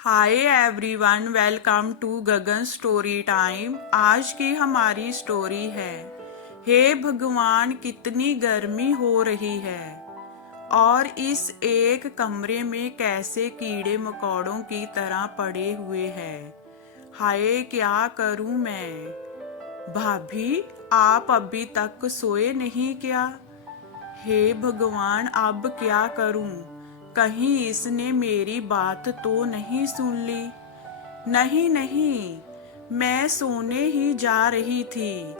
Hi everyone, welcome to Gagan story time. आज की हमारी स्टोरी है हे भगवान कितनी गर्मी हो रही है और इस एक कमरे में कैसे कीड़े मकोड़ों की तरह पड़े हुए हैं। हाय क्या करूं मैं। भाभी, आप अभी तक सोए नहीं क्या? हे भगवान, अब क्या करूं? कहीं इसने मेरी बात तो नहीं सुन ली? नहीं नहीं, मैं सोने ही जा रही थी।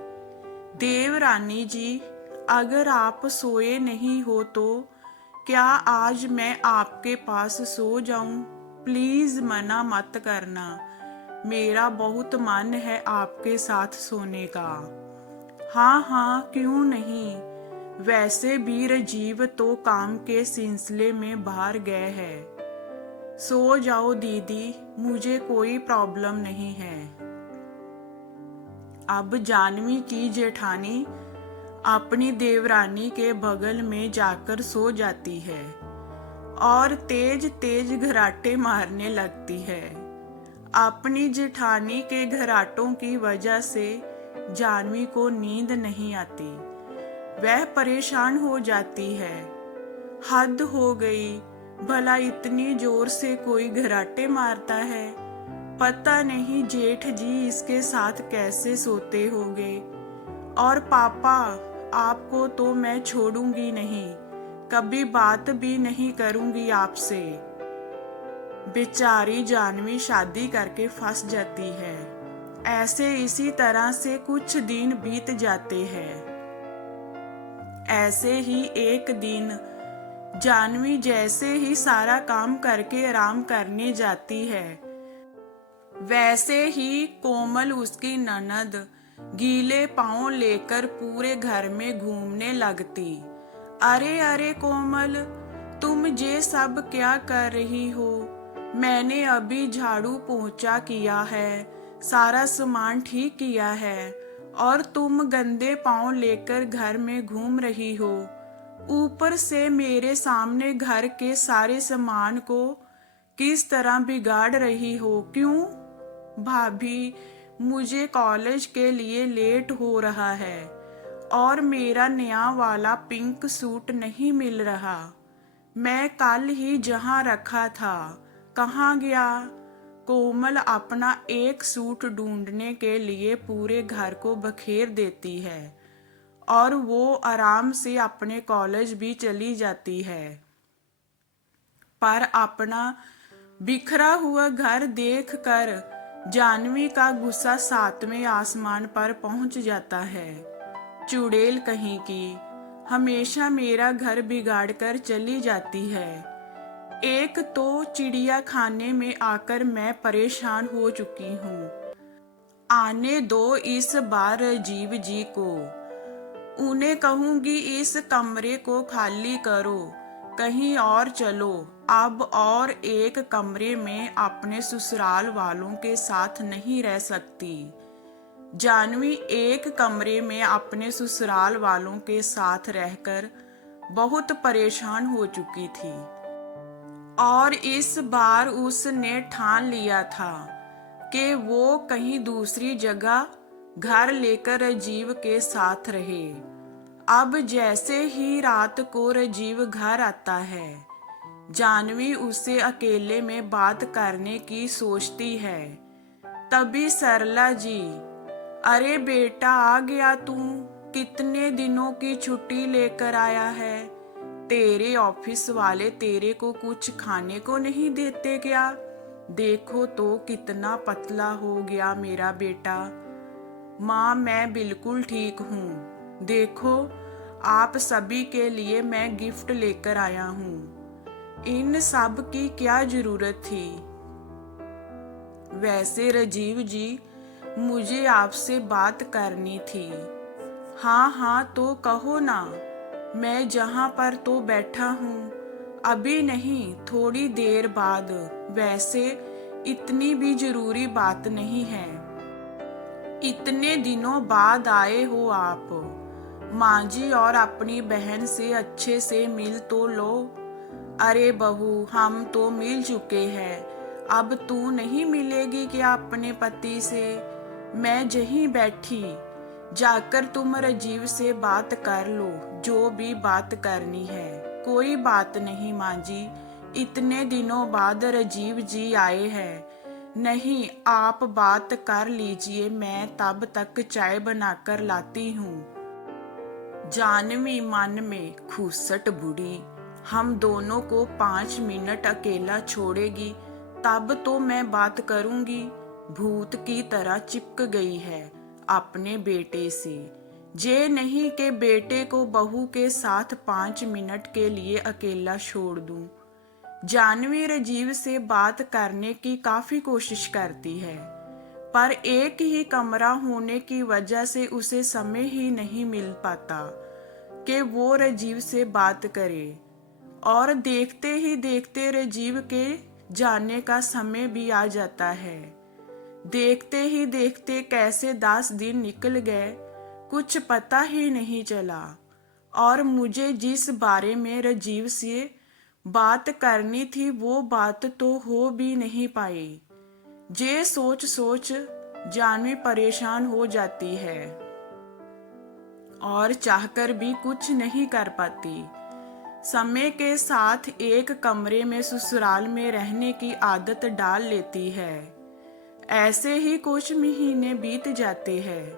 देवरानी जी, अगर आप सोए नहीं हो तो क्या आज मैं आपके पास सो जाऊं? प्लीज मना मत करना, मेरा बहुत मन है आपके साथ सोने का। हाँ हाँ, क्यों नहीं। वैसे भी राजीव तो काम के सिलसिले में बाहर गए हैं। सो जाओ दीदी, मुझे कोई प्रॉब्लम नहीं है। अब जानवी की जेठानी अपनी देवरानी के बगल में जाकर सो जाती है और तेज तेज घराटे मारने लगती है। अपनी जेठानी के घराटों की वजह से जानवी को नींद नहीं आती। वह परेशान हो जाती है। हद हो गई, भला इतनी जोर से कोई घराटे मारता है। पता नहीं जेठ जी इसके साथ कैसे सोते होंगे। और पापा, आपको तो मैं छोड़ूंगी नहीं, कभी बात भी नहीं करूंगी आपसे। बेचारी जानवी शादी करके फंस जाती है। ऐसे इसी तरह से कुछ दिन बीत जाते हैं। ऐसे ही एक दिन जानवी जैसे ही सारा काम करके आराम करने जाती है, वैसे ही कोमल उसकी ननद गीले पांव लेकर पूरे घर में घूमने लगती। अरे अरे कोमल, तुम ये सब क्या कर रही हो? मैंने अभी झाड़ू पोंछा किया है, सारा सामान ठीक किया है और तुम गंदे पांव लेकर घर में घूम रही हो। ऊपर से मेरे सामने घर के सारे सामान को किस तरह बिगाड़ रही हो? क्यों? भाभी, मुझे कॉलेज के लिए लेट हो रहा है और मेरा नया वाला पिंक सूट नहीं मिल रहा। मैं कल ही जहां रखा था, कहाँ गया? कोमल अपना एक सूट ढूंढने के लिए पूरे घर को बखेर देती है और वो आराम से अपने कॉलेज भी चली जाती है। पर अपना बिखरा हुआ घर देखकर जानवी का गुस्सा सातवें आसमान पर पहुंच जाता है। चुड़ैल कहीं की, हमेशा मेरा घर बिगाड़ कर चली जाती है। एक तो चिड़िया खाने में आकर मैं परेशान हो चुकी हूँ। आने दो इस बार राजीव जी को। उन्हें कहूंगी इस कमरे को खाली करो, कहीं और चलो। अब और एक कमरे में अपने ससुराल वालों के साथ नहीं रह सकती। जानवी एक कमरे में अपने ससुराल वालों के साथ रहकर बहुत परेशान हो चुकी थी और इस बार उसने ठान लिया था कि वो कहीं दूसरी जगह घर लेकर राजीव के साथ रहे। अब जैसे ही रात को राजीव घर आता है, जानवी उसे अकेले में बात करने की सोचती है। तभी सरला जी, अरे बेटा आ गया तू, कितने दिनों की छुट्टी लेकर आया है? तेरे ऑफिस वाले तेरे को कुछ खाने को नहीं देते क्या? देखो तो कितना पतला हो गया मेरा बेटा। माँ, मैं बिल्कुल ठीक हूँ। देखो, आप सभी के लिए मैं गिफ्ट लेकर आया हूँ। इन सब की क्या जरूरत थी? वैसे राजीव जी, मुझे आपसे बात करनी थी। हाँ हाँ, तो कहो ना। मैं जहाँ पर तो बैठा हूँ, अभी नहीं, थोड़ी देर बाद। वैसे इतनी भी जरूरी बात नहीं है। इतने दिनों बाद आए हो आप। माँ जी और अपनी बहन से अच्छे से मिल तो लो। अरे बहू, हम तो मिल चुके हैं, अब तू नहीं मिलेगी क्या अपने पति से? मैं जहीं बैठी, जाकर तुम राजीव से बात कर लो, जो भी बात करनी है। कोई बात नहीं माँ जी, इतने दिनों बाद राजीव जी आए हैं। नहीं, आप बात कर लीजिए, मैं तब तक चाय बनाकर लाती हूँ। जानवी मन में खूसट बुढ़ी, हम दोनों को 5 मिनट अकेला छोड़ेगी तब तो मैं बात करूंगी। भूत की तरह चिपक गई है अपने बेटे से। जे नहीं कि बेटे को बहू के साथ 5 मिनट के लिए अकेला छोड़ दूं। जानवी राजीव से बात करने की काफी कोशिश करती है, पर एक ही कमरा होने की वजह से उसे समय ही नहीं मिल पाता कि वो राजीव से बात करे। और देखते ही देखते राजीव के जाने का समय भी आ जाता है। देखते ही देखते कैसे 10 दिन निकल गए, कुछ पता ही नहीं चला। और मुझे जिस बारे में राजीव से बात करनी थी वो बात तो हो भी नहीं पाई। जे सोच सोच जानवी परेशान हो जाती है और चाहकर भी कुछ नहीं कर पाती। समय के साथ एक कमरे में ससुराल में रहने की आदत डाल लेती है। ऐसे ही कुछ महीने बीत जाते हैं।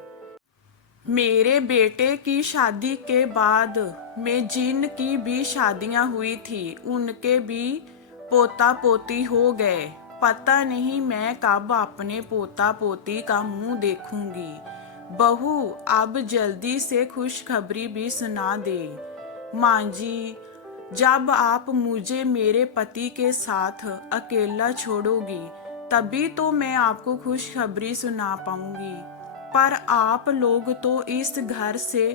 मेरे बेटे की शादी के बाद में जिन की भी शादियां हुई थी उनके भी पोता पोती हो गए। पता नहीं मैं कब अपने पोता पोती का मुंह देखूंगी। बहू अब जल्दी से खुशखबरी भी सुना दे। माँ जी, जब आप मुझे मेरे पति के साथ अकेला छोड़ोगी तभी तो मैं आपको खुशखबरी सुना पाऊंगी। पर आप लोग तो इस घर से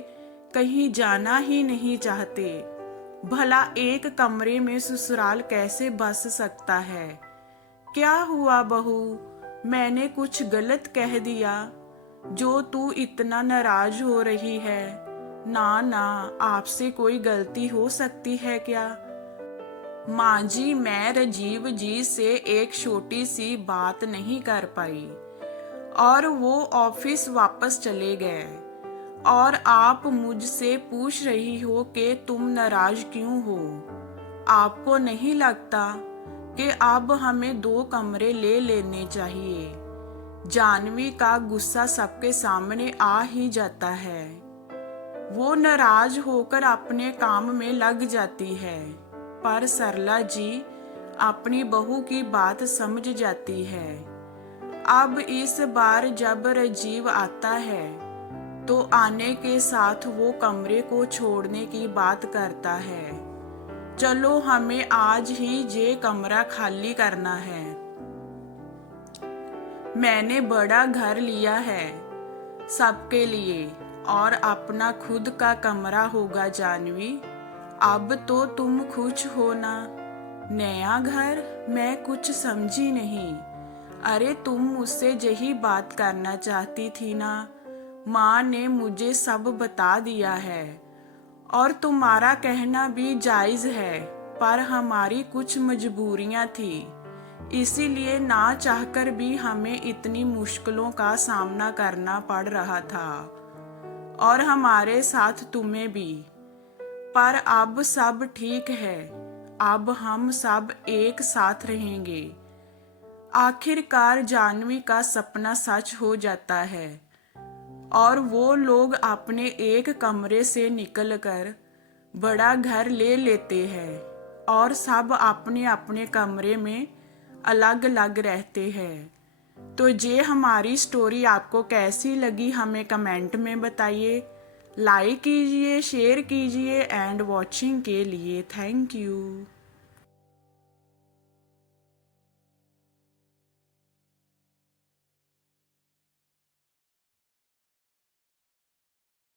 कहीं जाना ही नहीं चाहते। भला एक कमरे में ससुराल कैसे बस सकता है? क्या हुआ बहू, मैंने कुछ गलत कह दिया जो तू इतना नाराज हो रही है? ना ना, आपसे कोई गलती हो सकती है क्या? माँ जी, मैं राजीव जी से एक छोटी सी बात नहीं कर पाई और वो ऑफिस वापस चले गए। और आप मुझसे पूछ रही हो कि तुम नाराज क्यों हो? आपको नहीं लगता कि अब हमें 2 कमरे ले लेने चाहिए? जानवी का गुस्सा सबके सामने आ ही जाता है। वो नाराज होकर अपने काम में लग जाती है, पर सरला जी अपनी बहू की बात समझ जाती है। अब इस बार जब राजीव आता है तो आने के साथ वो कमरे को छोड़ने की बात करता है। चलो, हमें आज ही ये कमरा खाली करना है। मैंने बड़ा घर लिया है सबके लिए और अपना खुद का कमरा होगा। जानवी, अब तो तुम खुश हो ना? नया घर? मैं कुछ समझी नहीं। अरे तुम मुझसे यही बात करना चाहती थी ना? माँ ने मुझे सब बता दिया है और तुम्हारा कहना भी जायज है, पर हमारी कुछ मजबूरियां थी, इसीलिए ना चाहकर भी हमें इतनी मुश्किलों का सामना करना पड़ रहा था और हमारे साथ तुम्हें भी। पर अब सब ठीक है, अब हम सब एक साथ रहेंगे। आखिरकार जानवी का सपना सच हो जाता है और वो लोग अपने एक कमरे से निकलकर बड़ा घर ले लेते हैं और सब अपने अपने कमरे में अलग अलग रहते हैं। तो ये हमारी स्टोरी आपको कैसी लगी हमें कमेंट में बताइए। लाइक कीजिए, शेयर कीजिए एंड वॉचिंग के लिए थैंक यू।